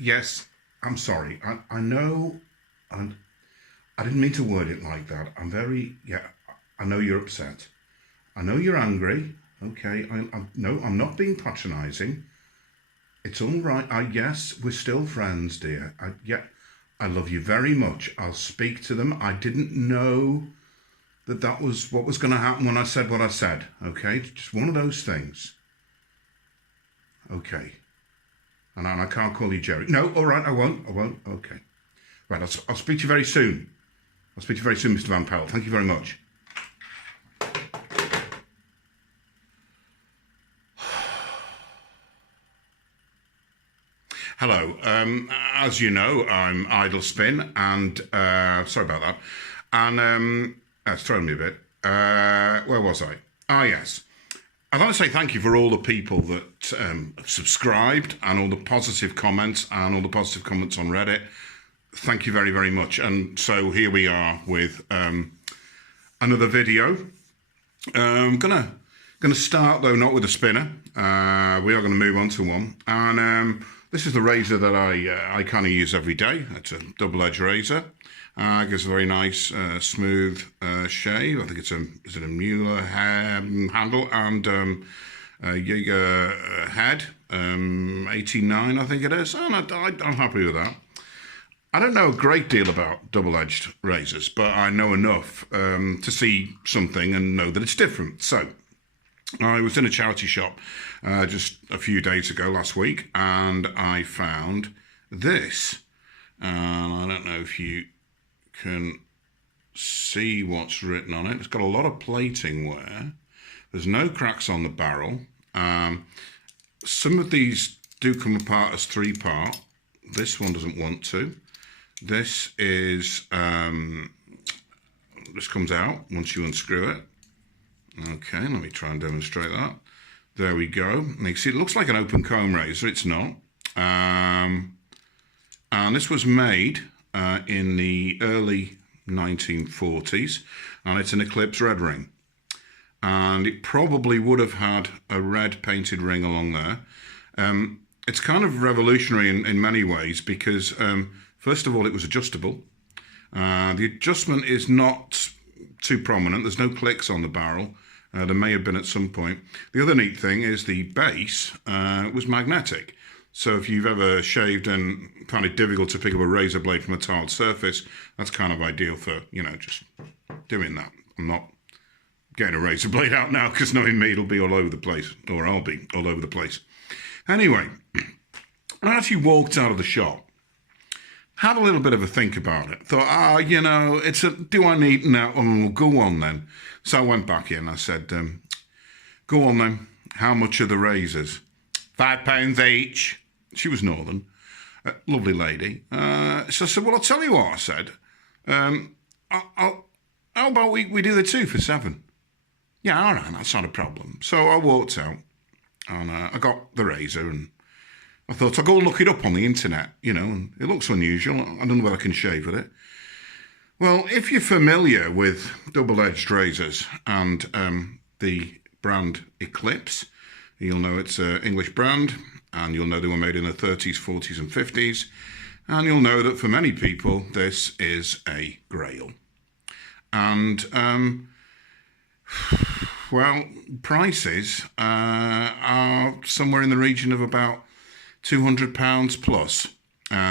yes, I'm sorry. I know, and I didn't mean to word it like that. I know you're upset. I know you're angry. Okay, no, I'm not being patronising. It's all right. Yes, we're still friends, dear. I love you very much. I'll speak to them. I didn't know that was what was going to happen when I said what I said. Okay, just one of those things. Okay, and I can't call you Jerry. No, all right, I won't. Okay, right. I'll speak to you very soon. I'll speak to you very soon, Mr. Van Pelt. Thank you very much. Hello. As you know, I'm Idlespin, and sorry about that. And it's thrown me a bit. Where was I? Ah, yes. I'd like to say thank you for all the people that have subscribed and all the positive comments and all the positive comments on Reddit. Thank you very, very much. And so here we are with another video. I'm gonna start though not with a spinner. We are going to move on to one, and this is the razor that I kind of use every day. It's a double-edged razor. Gives a very nice smooth shave. I think it's a Mueller handle and Jaeger head, 89 I think it is, and I'm happy with that. I don't know a great deal about double-edged razors, but I know enough to see something and know that it's different. So I was in a charity shop just a few days ago, last week, and I found this. And I don't know if you can see what's written on it. It's got a lot of plating wear. There's no cracks on the barrel. Some of these do come apart as 3-part. This one doesn't want to. This is this comes out once you unscrew it. Okay, let me try and demonstrate that. There we go. And you can see it looks like an open comb razor. It's not. And this was made in the early 1940s, and it's an Eclipse red ring. And it probably would have had a red painted ring along there. It's kind of revolutionary in many ways because, first of all, it was adjustable. The adjustment is not too prominent. There's no clicks on the barrel. There may have been at some point. The other neat thing is the base was magnetic. So if you've ever shaved and found it difficult to pick up a razor blade from a tiled surface, that's kind of ideal for, just doing that. I'm not getting a razor blade out now because knowing me, it'll be all over the place, or I'll be all over the place. Anyway, I actually walked out of the shop, had a little bit of a think about it. Thought, do I need now? Oh, go on then. So I went back in. I said, go on then. How much are the razors? £5 each. She was northern. Lovely lady. So I said, well, I'll tell you what I said. How about we do the 2 for £7? Yeah, all right, that's not a problem. So I walked out and I got the razor and I thought I'll go and look it up on the internet, and it looks unusual. I don't know whether I can shave with it. Well, if you're familiar with double-edged razors and the brand Eclipse, you'll know it's an English brand, and you'll know they were made in the 30s, 40s and 50s, and you'll know that for many people this is a grail. And, well, prices are somewhere in the region of about £200 plus,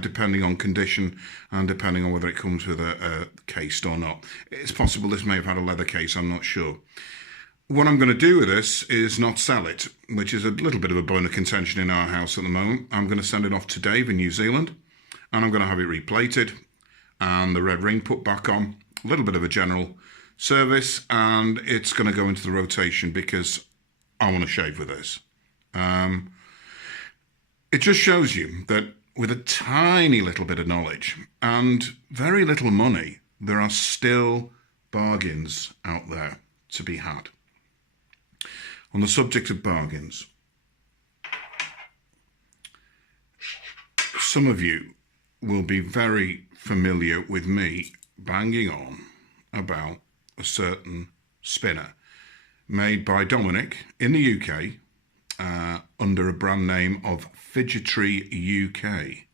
depending on condition and depending on whether it comes with a case or not. It's possible this may have had a leather case, I'm not sure. What I'm going to do with this is not sell it, which is a little bit of a bone of contention in our house at the moment. I'm going to send it off to Dave in New Zealand, and I'm going to have it replated and the red ring put back on, a little bit of a general service, and it's going to go into the rotation because I want to shave with this. It just shows you that with a tiny little bit of knowledge and very little money, there are still bargains out there to be had. On the subject of bargains, some of you will be very familiar with me banging on about a certain spinner made by Dominic in the UK under a brand name of Fidgetry UK.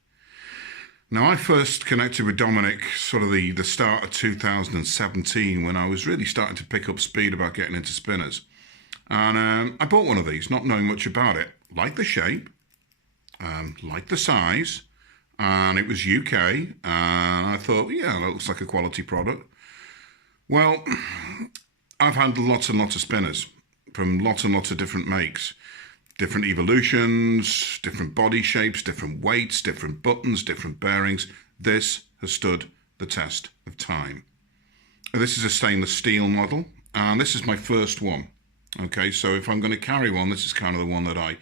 Now, I first connected with Dominic sort of the start of 2017 when I was really starting to pick up speed about getting into spinners. And I bought one of these, not knowing much about it. Liked the shape, liked the size, and it was UK. And I thought, yeah, that looks like a quality product. Well, I've handled lots and lots of spinners from lots and lots of different makes. Different evolutions, different body shapes, different weights, different buttons, different bearings. This has stood the test of time. This is a stainless steel model, and this is my first one. Okay, so if I'm going to carry one, this is kind of the one that I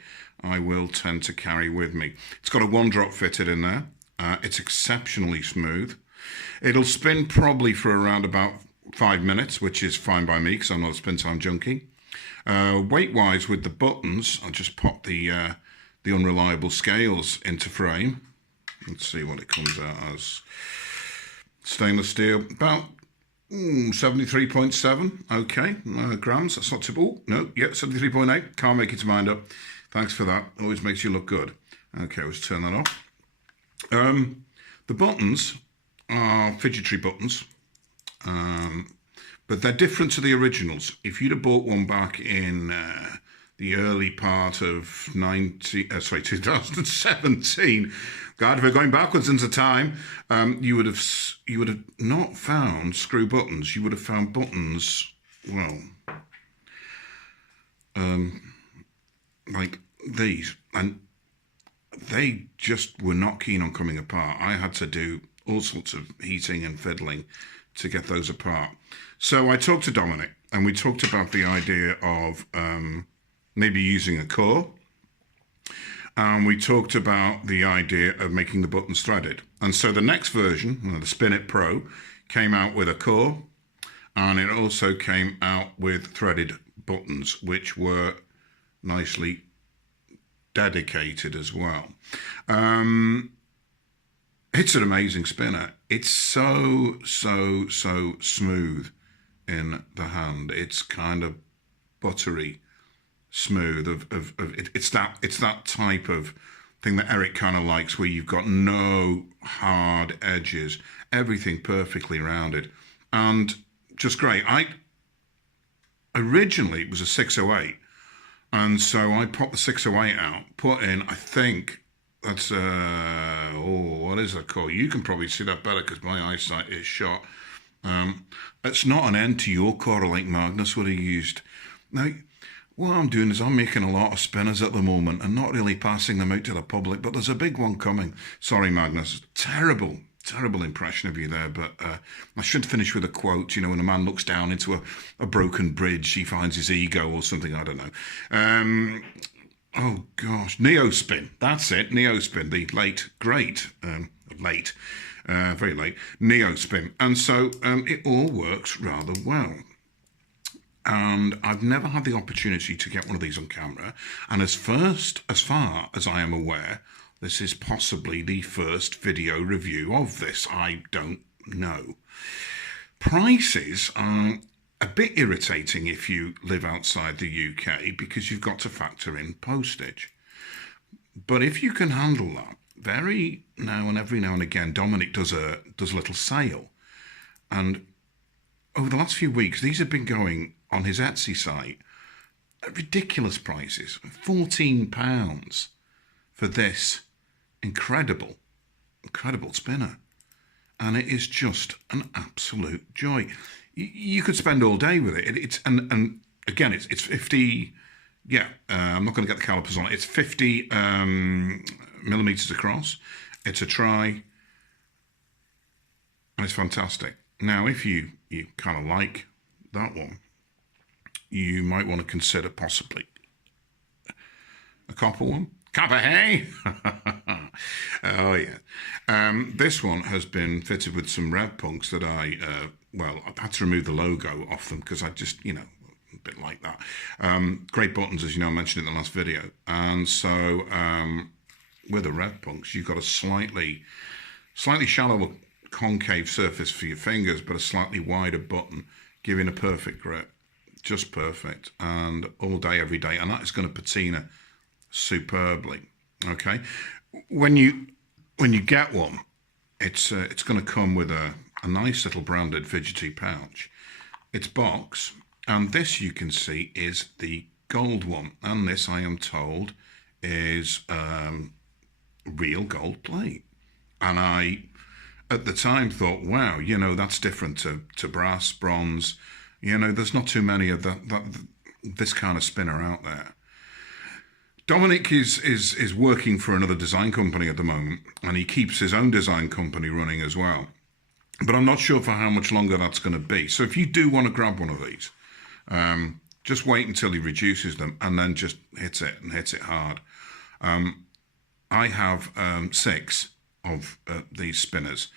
will tend to carry with me. It's got a 1-drop fitted in there. It's exceptionally smooth. It'll spin probably for around about 5 minutes, which is fine by me because I'm not a spin time junkie. Weight-wise, with the buttons, I'll just pop the unreliable scales into frame. Let's see what it comes out as. Stainless steel, about 73.7, okay, grams. That's not too, oh, no, yeah, 73.8. Can't make its mind up. Thanks for that. Always makes you look good. Okay, let's turn that off. The buttons are fidgetry buttons. But they're different to the originals. If you'd have bought one back in the early part of 2017, God, if we're going backwards into time, you would have not found screw buttons. You would have found buttons, well, like these, and they just were not keen on coming apart. I had to do all sorts of heating and fiddling to get those apart. So I talked to Dominic, and we talked about the idea of maybe using a core. And we talked about the idea of making the buttons threaded. And so the next version, the Spinet Pro, came out with a core, and it also came out with threaded buttons, which were nicely dedicated as well. It's an amazing spinner. It's so smooth in the hand. It's kind of buttery smooth. It's that type of thing that Eric kind of likes, where you've got no hard edges, everything perfectly rounded, and just great. Originally it was a 608, and so I popped the 608 out, put in, I think that's what is that called? You can probably see that better because my eyesight is shot. It's not an end to your core like Magnus would have used. Now, what I'm doing is I'm making a lot of spinners at the moment and not really passing them out to the public, but there's a big one coming. Sorry, Magnus. Terrible impression of you there, but I should finish with a quote. You know, when a man looks down into a broken bridge, he finds his ego or something, I don't know. Oh, gosh. Neospin. That's it. Neospin, the very late Neospin. And so it all works rather well. And I've never had the opportunity to get one of these on camera. And as far as I am aware, this is possibly the first video review of this. I don't know. Prices are a bit irritating if you live outside the UK because you've got to factor in postage. But if you can handle that, every now and again, Dominic does a little sale. And over the last few weeks, these have been going on his Etsy site at ridiculous prices. £14 for this incredible spinner. And it is just an absolute joy. You could spend all day with it. And again, it's 50. Yeah, I'm not going to get the calipers on it. It's 50 millimeters across. It's a tri, and it's fantastic. Now, if you kind of like that one, you might want to consider possibly a copper one. Copper, hey! Oh, yeah. This one has been fitted with some Rev Punks that I've had to remove the logo off them because I just, a bit like that. Great buttons, as you know, I mentioned in the last video. And so with the Rev Punks, you've got a slightly shallower concave surface for your fingers, but a slightly wider button, giving a perfect grip. Just perfect. And all day, every day. And that is going to patina superbly. Okay. When you get one, it's going to come with a nice little branded fidgety pouch. It's box, and this you can see is the gold one, and this I am told is real gold plate. And I, at the time, thought, wow, you know, that's different to brass, bronze. You know, there's not too many of this kind of spinner out there. Dominic is working for another design company at the moment, and he keeps his own design company running as well. But I'm not sure for how much longer that's going to be. So if you do want to grab one of these, just wait until he reduces them and then just hits it hard. I have 6 of these spinners,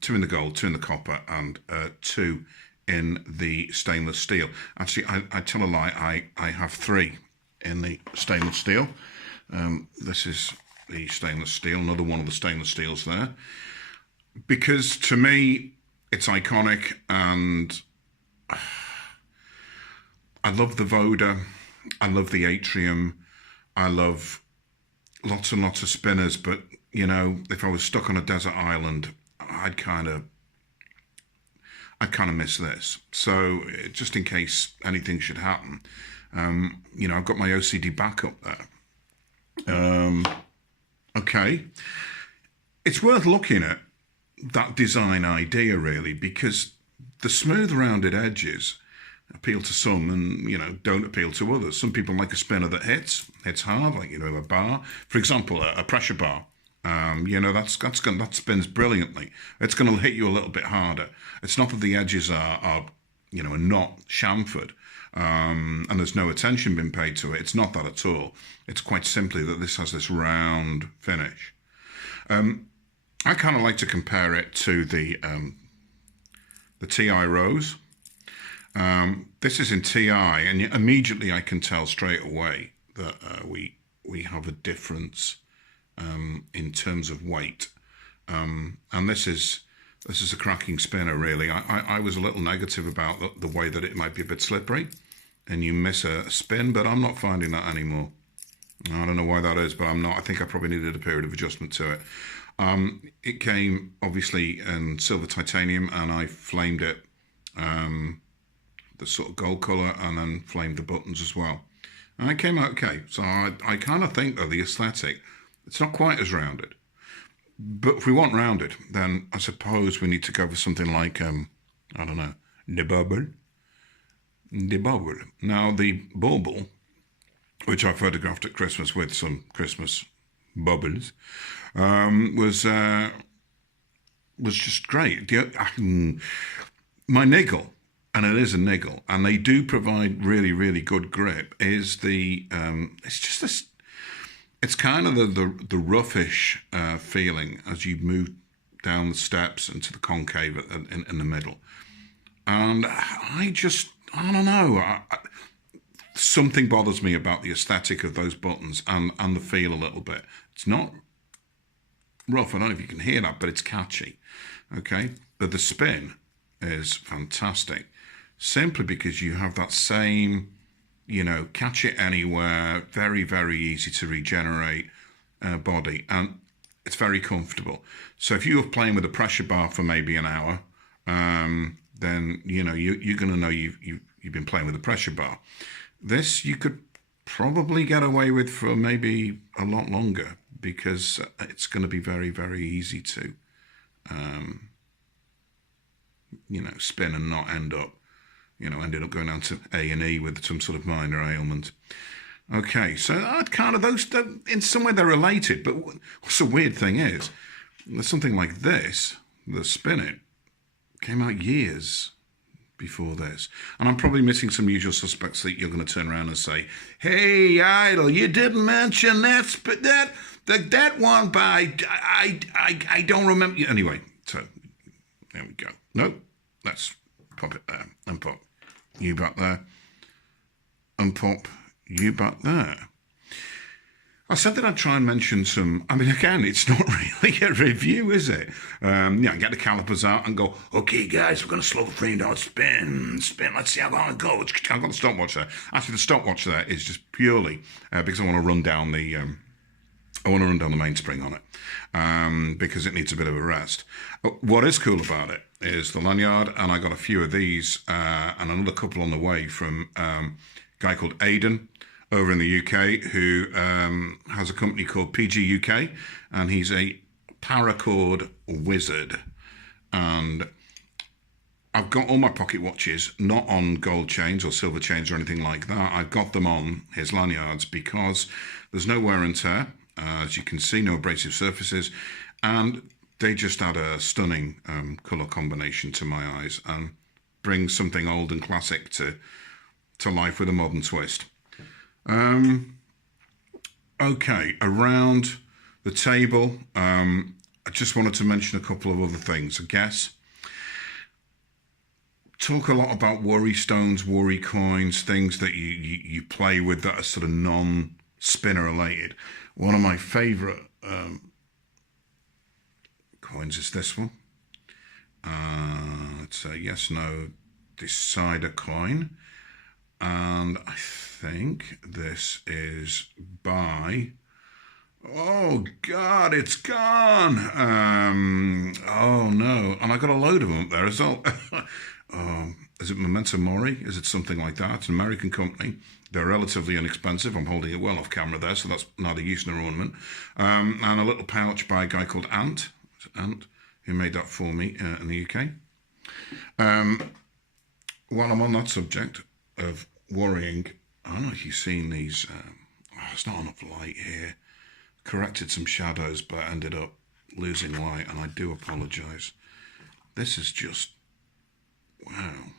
2 in the gold, 2 in the copper, and 2 in the stainless steel. Actually, I tell a lie, I have 3 in the stainless steel. This is the stainless steel, another one of the stainless steels there. Because to me, it's iconic, and I love the Voda, I love the Atrium, I love lots and lots of spinners, but, you know, if I was stuck on a desert island, I'd kind of miss this. So just in case anything should happen, you know, I've got my OCD backup there. Okay. It's worth looking at that design idea, really, because the smooth rounded edges appeal to some and, you know, don't appeal to others. Some people like a spinner that hits hard, like, you know, a bar. For example, a pressure bar. You know, that spins brilliantly. It's going to hit you a little bit harder. It's not that the edges are you know, are not chamfered, and there's no attention been paid to it. It's not that at all. It's quite simply that this has this round finish. I kind of like to compare it to the TI Rose. This is in TI, and immediately I can tell straight away that we have a difference in terms of weight. And this is a cracking spinner, really. I was a little negative about the way that it might be a bit slippery and you miss a spin, but I'm not finding that anymore. I don't know why that is, but I'm not. I think I probably needed a period of adjustment to it. It came obviously in silver titanium, and I flamed it the sort of gold colour, and then flamed the buttons as well. And it came out okay. So I kind of think that the aesthetic, it's not quite as rounded. But if we want rounded, then I suppose we need to go for something like, I don't know, the bubble. The bubble. Now, the bauble, which I photographed at Christmas with some Christmas bubbles, was just great. My niggle, and it is a niggle, and they do provide really, really good grip, is the, it's just this, it's kind of the roughish feeling as you move down the steps into the concave in the middle. And I don't know, something bothers me about the aesthetic of those buttons and the feel a little bit. It's not rough, I don't know if you can hear that, but it's catchy, okay? But the spin is fantastic, simply because you have that same, you know, catch it anywhere, very, very easy to regenerate body, and it's very comfortable. So if you were playing with a pressure bar for maybe an hour, then, you know, you're going to know you've been playing with a pressure bar. This you could probably get away with for maybe a lot longer, because it's going to be very, very easy to, you know, spin and not ended up going down to A&E with some sort of minor ailment. Okay, so that kind of those, in some way they're related, but what's the weird thing is, there's something like this, the Spinet, came out years before this. And I'm probably missing some usual suspects that you're going to turn around and say, hey, Idle, you didn't mention that one by, I don't remember. Anyway, so there we go. Nope, let's pop it there and pop you back there and pop you back there. I said that I'd try and mention some, I mean, again, it's not really a review, is it? Yeah, get the calipers out and go, okay, guys, we're going to slow the frame down, spin, let's see how long it goes. I've got the stopwatch there. Actually, the stopwatch there is just purely because I want to run down the I want to run down the mainspring on it because it needs a bit of a rest. What is cool about it is the lanyard, and I got a few of these and another couple on the way from a guy called Aidan over in the UK who has a company called PG UK, and he's a paracord wizard. And I've got all my pocket watches not on gold chains or silver chains or anything like that. I've got them on his lanyards because there's no wear and tear. As you can see, no abrasive surfaces, and they just add a stunning colour combination to my eyes and bring something old and classic to life with a modern twist. Okay, around the table, I just wanted to mention a couple of other things. I guess talk a lot about worry stones, worry coins, things that you play with that are sort of non-spinner related. One of my favourite coins is this one. It's a yes/no decider coin, and I think this is by, oh God, it's gone. Oh no, and I got a load of them up there as well. Is it Memento Mori? Is it something like that? It's an American company. They're relatively inexpensive. I'm holding it well off camera there, so that's neither use nor ornament. And a little pouch by a guy called Ant, who made that for me in the UK. While I'm on that subject of worrying, I don't know if you've seen these. There's not enough light here. Corrected some shadows, but ended up losing light, and I do apologise. This is just, wow.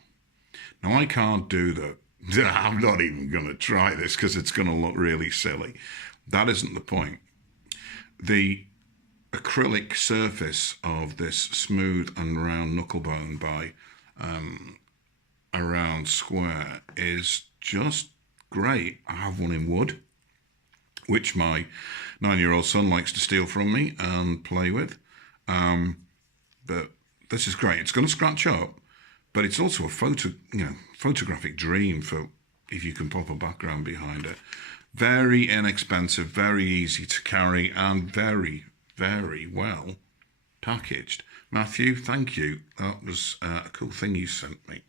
Now, I can't do that. I'm not even going to try this because it's going to look really silly. That isn't the point. The acrylic surface of this smooth and round knucklebone by a round square is just great. I have one in wood, which my 9-year-old son likes to steal from me and play with. But this is great. It's going to scratch up, but it's also a photographic dream for if you can pop a background behind it. Very inexpensive, very easy to carry, and very, very well packaged. Matthew, thank you. That was a cool thing you sent me.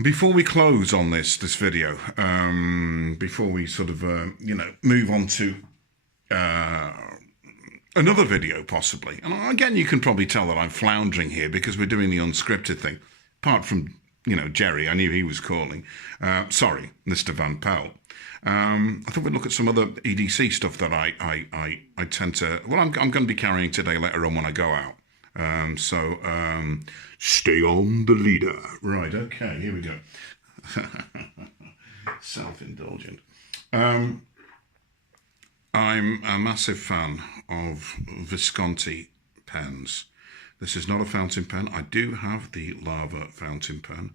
Before we close on this video, before we sort of move on to another video possibly, and again you can probably tell that I'm floundering here because we're doing the unscripted thing. Apart from Jerry, I knew he was calling. Sorry, Mr. Van Pelt. I thought we'd look at some other EDC stuff that I tend to. Well, I'm going to be carrying today later on when I go out. So stay on the leader. Right, okay, here we go. Self-indulgent. I'm a massive fan of Visconti pens. This is not a fountain pen. I do have the lava fountain pen.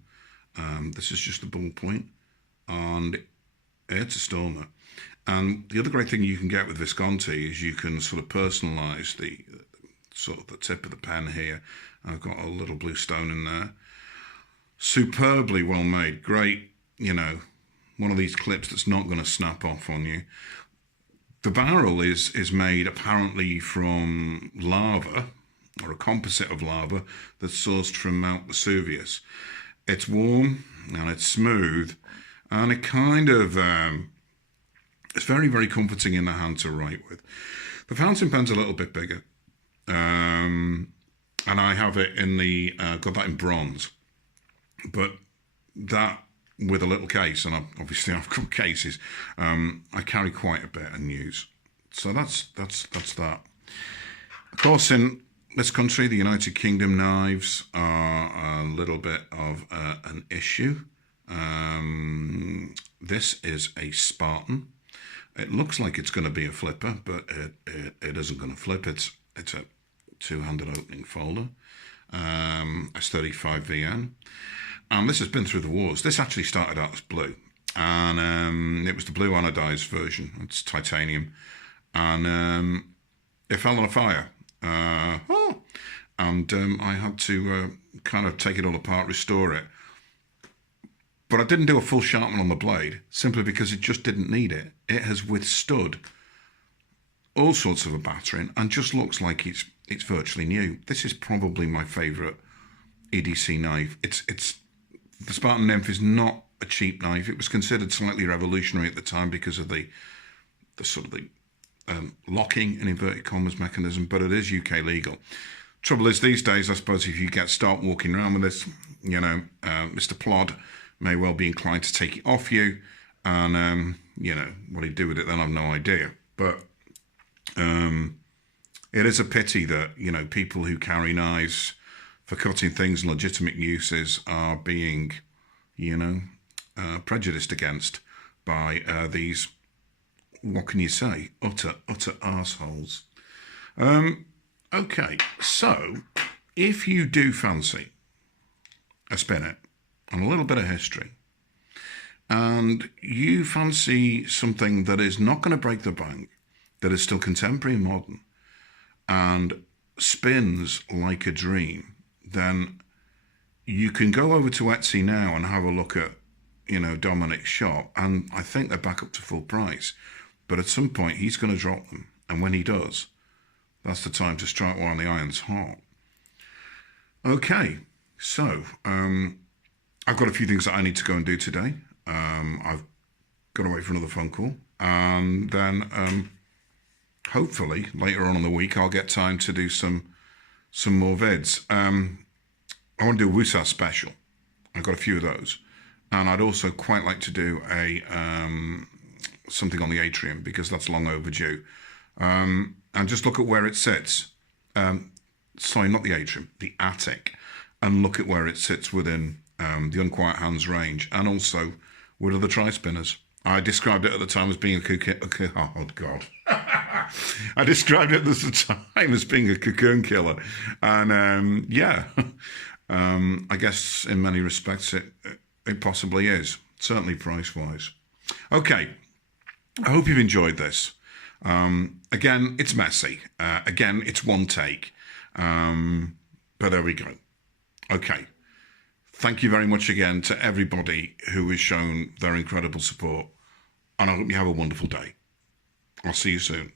This is just a ballpoint, and it's a stormer. And the other great thing you can get with Visconti is you can sort of personalise the tip of the pen here. I've got a little blue stone in there. Superbly well made. Great, one of these clips that's not going to snap off on you. The barrel is made apparently from lava, or a composite of lava that's sourced from Mount Vesuvius. It's warm and it's smooth, and it kind of it's very, very comforting in the hand to write with. The fountain pen's a little bit bigger. And I have it in the, got that in bronze, but that with a little case, and obviously I've got cases, I carry quite a bit and use. So that's that. Of course, in this country, the United Kingdom, knives are a little bit of an issue. This is a Spartan. It looks like it's going to be a flipper, but it isn't going to flip. It's a two-handed opening folder, S35VN, and this has been through the wars. This actually started out as blue, and it was the blue anodized version. It's titanium, and it fell on a fire, and I had to kind of take it all apart, restore it. But I didn't do a full sharpening on the blade simply because it just didn't need it. It has withstood all sorts of a battering, and just looks like it's virtually new. This is probably my favourite EDC knife. It's the Spartan Nymph is not a cheap knife. It was considered slightly revolutionary at the time because of the sort of the locking in inverted commas mechanism, but it is UK legal. Trouble is, these days, I suppose if you start walking around with this, you know, Mr. Plod may well be inclined to take it off you, and you know what he'd do with it then, I've no idea. But it is a pity that, you know, people who carry knives for cutting things in legitimate uses are being, you know, prejudiced against by these, what can you say, utter arseholes. Okay, so if you do fancy a Spinet and a little bit of history, and you fancy something that is not going to break the bank, that is still contemporary and modern, and spins like a dream, then you can go over to Etsy now and have a look at, you know, Dominic's shop, and I think they're back up to full price. But at some point, he's going to drop them, and when he does, that's the time to strike while the iron's hot. Okay, so I've got a few things that I need to go and do today. I've got to wait for another phone call, and then hopefully later on in the week I'll get time to do some more vids. I want to do a Wusa special. I've got a few of those, and I'd also quite like to do a something on the atrium, because that's long overdue. And just look at where it sits. Sorry, not the atrium, the attic, and look at where it sits within the Unquiet Hands range, and also with other tri-spinners. I described it at the time as being oh God. I described it at the time as being a cocoon killer, and yeah, I guess in many respects it possibly is, certainly price-wise. Okay, I hope you've enjoyed this. Again, it's messy. Again, it's one take, but there we go. Okay. Thank you very much again to everybody who has shown their incredible support, and I hope you have a wonderful day. I'll see you soon.